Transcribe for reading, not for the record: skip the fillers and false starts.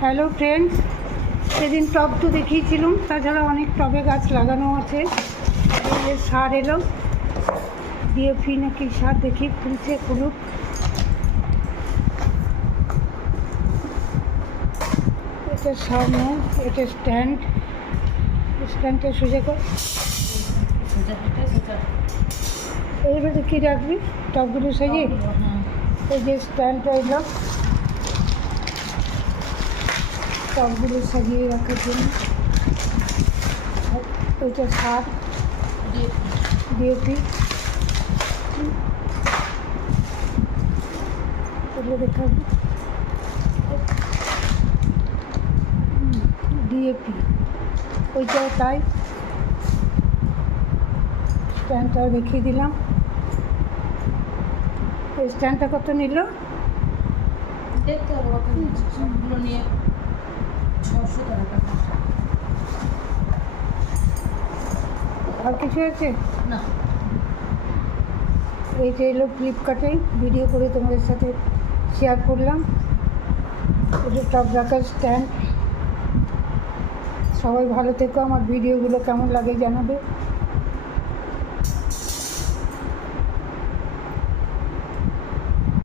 Hello friends, সেদিন টব তো দেখিয়েছিলাম, তাছাড়া অনেক টবে গাছ লাগানো আছে। সার এলো, ডিএপি নাকি সার, দেখি খুলছে, খুলুক। এটা সার নয়, এটা স্ট্যান্ডটা সোজা কর। এইবারে কী রাখবি টবগুলো সাজিয়ে? এই যে স্ট্যান্ডটা এলো টবগুলো সাজিয়ে রাখার জন্য। ওইটা সার ডিএপি, এগুলো দেখাবি ডিএপি, ওইটাও তাই। স্ট্যান্ডটাও দেখিয়ে দিলাম। এই স্ট্যান্ডটা কত নিল দেখতে হবে, কত নিচ্ছে সবগুলো নিয়ে 600 টাকা। আর কিছু আছে না, এইটা এলো ফ্লিপকার্টে, ভিডিও করে তোমাদের সাথে শেয়ার করলাম। এটা টপ রাখার স্ট্যান্ড। সবাই ভালো থেকো, আমার ভিডিওগুলো কেমন লাগে জানাবে।